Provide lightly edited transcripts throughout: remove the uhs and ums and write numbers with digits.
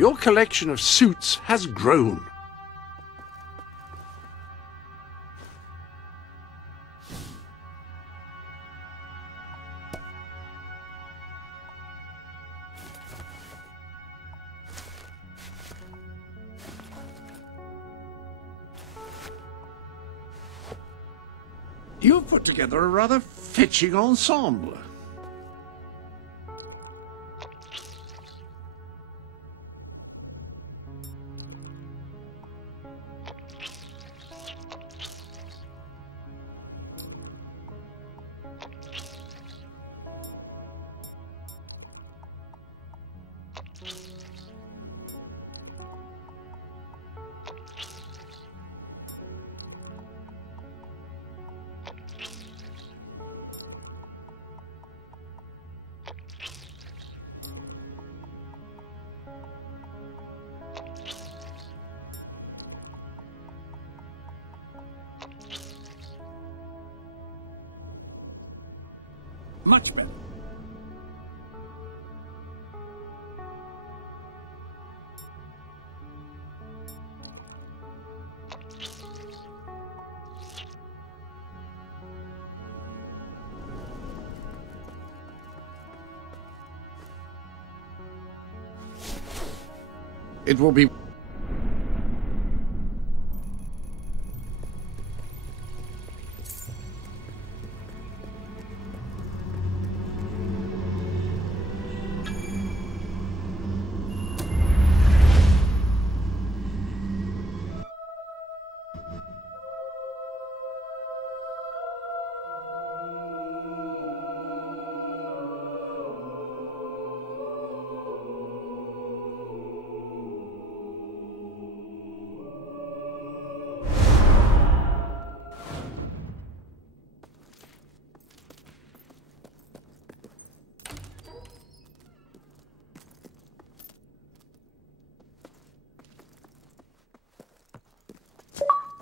Your collection of suits has grown. You've put together a rather fetching ensemble. Much better. It will be...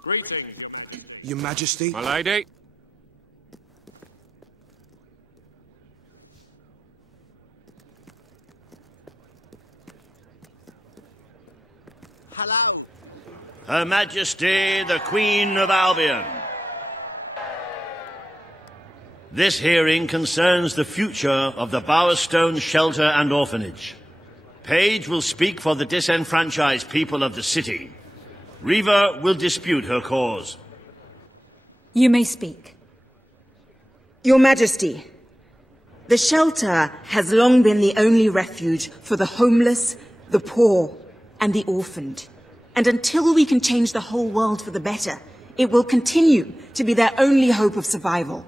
Greetings, Your Majesty. my lady. Hello. Her Majesty, the Queen of Albion. This hearing concerns the future of the Bowerstone Shelter and Orphanage. Paige will speak for the disenfranchised people of the city. Reva will dispute her cause. You may speak. Your Majesty, the shelter has long been the only refuge for the homeless, the poor, and the orphaned. And until we can change the whole world for the better, it will continue to be their only hope of survival.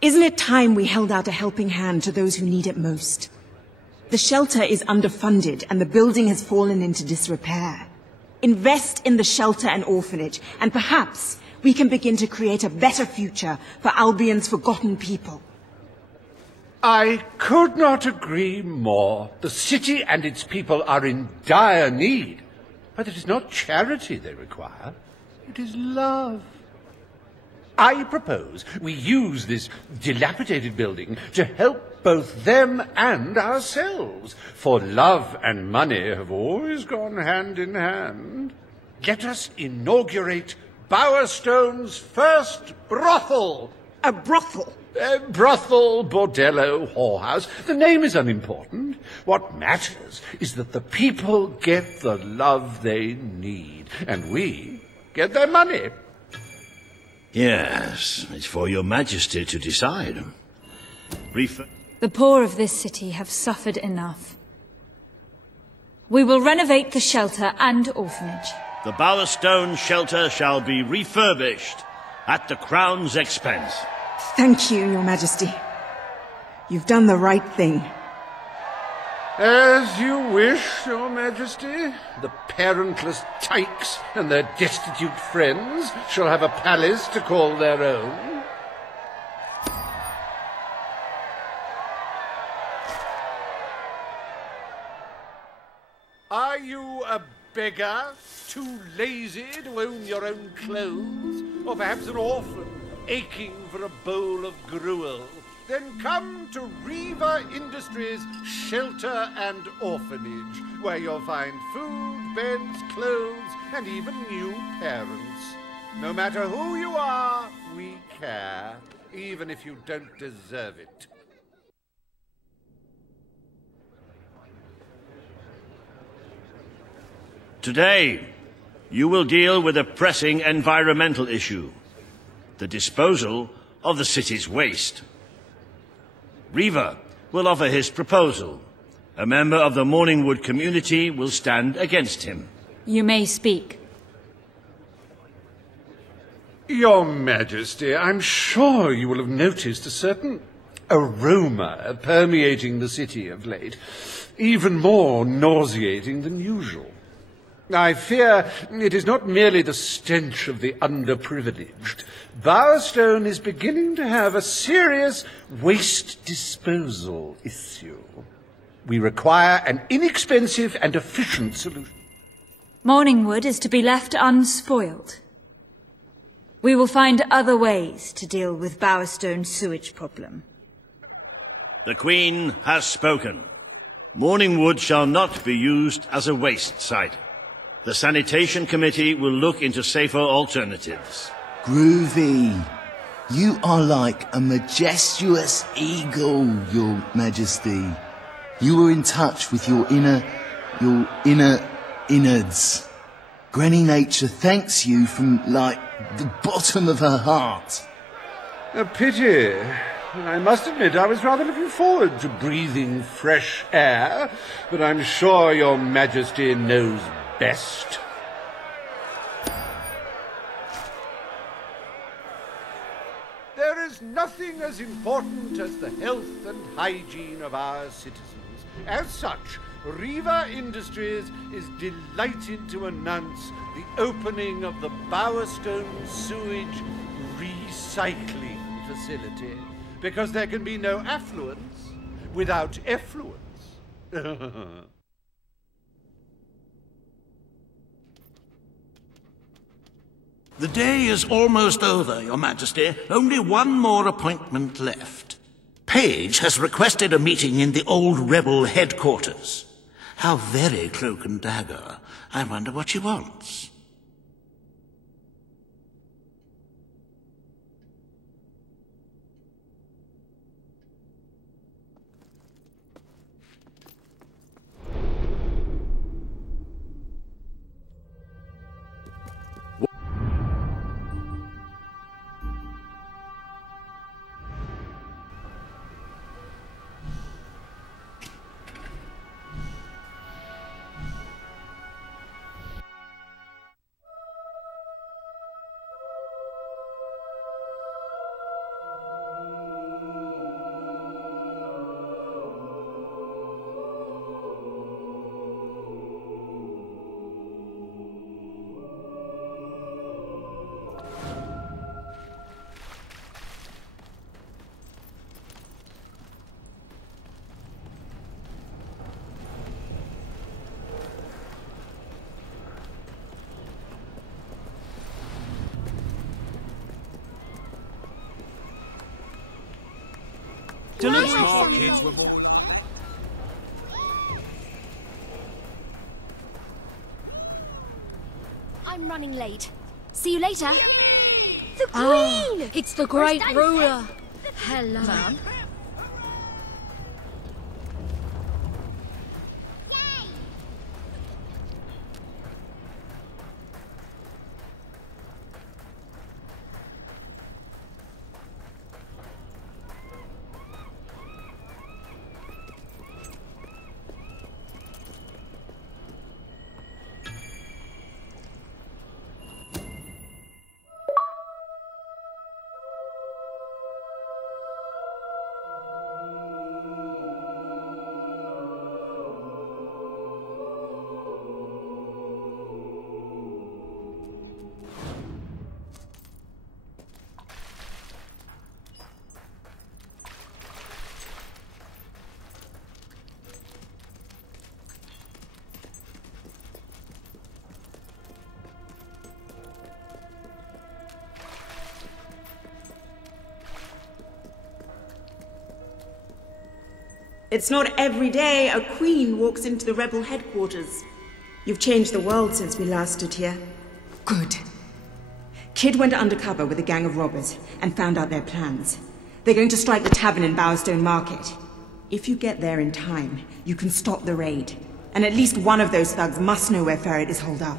Isn't it time we held out a helping hand to those who need it most? The shelter is underfunded and the building has fallen into disrepair. Invest in the shelter and orphanage, and perhaps we can begin to create a better future for Albion's forgotten people. I could not agree more. The city and its people are in dire need. But it is not charity they require. It is love. I propose we use this dilapidated building to help both them and ourselves, for love and money have always gone hand in hand. Let us inaugurate Bowerstone's first brothel. A brothel? Brothel, bordello, whorehouse. The name is unimportant. What matters is that the people get the love they need, and we get their money. Yes, it's for your Majesty to decide. The poor of this city have suffered enough. We will renovate the shelter and orphanage. The Bowerstone Shelter shall be refurbished at the Crown's expense. Thank you, Your Majesty. You've done the right thing. As you wish, Your Majesty. The parentless tykes and their destitute friends shall have a palace to call their own. Are you a beggar, too lazy to own your own clothes? Or perhaps an orphan, aching for a bowl of gruel? Then come to Riva Industries Shelter and Orphanage, where you'll find food, beds, clothes, and even new parents. No matter who you are, we care, even if you don't deserve it. Today, you will deal with a pressing environmental issue: the disposal of the city's waste. Riva will offer his proposal. A member of the Morningwood community will stand against him. You may speak. Your Majesty, I'm sure you will have noticed a certain aroma permeating the city of late, even more nauseating than usual. I fear it is not merely the stench of the underprivileged. Bowerstone is beginning to have a serious waste disposal issue. We require an inexpensive and efficient solution. Morningwood is to be left unspoiled. We will find other ways to deal with Bowerstone's sewage problem. The Queen has spoken. Morningwood shall not be used as a waste site. The Sanitation Committee will look into safer alternatives. Groovy. You are like a majestuous eagle, Your Majesty. You are in touch with your inner innards. Granny Nature thanks you from, like, the bottom of her heart. A pity. I must admit I was rather looking forward to breathing fresh air, but I'm sure Your Majesty knows best. There is nothing as important as the health and hygiene of our citizens. As such, Riva Industries is delighted to announce the opening of the Bowerstone Sewage Recycling Facility, because there can be no affluence without effluence. The day is almost over, Your Majesty. Only one more appointment left. Page has requested a meeting in the old rebel headquarters. How very cloak and dagger. I wonder what she wants. More kids were born. I'm running late. See you later. Yippee! The Queen! It's the great ruler. Hello. Ma'am? It's not every day a queen walks into the rebel headquarters. You've changed the world since we last stood here. Good. Kid went undercover with a gang of robbers and found out their plans. They're going to strike the tavern in Bowerstone Market. If you get there in time, you can stop the raid. And at least one of those thugs must know where Ferret is holed up.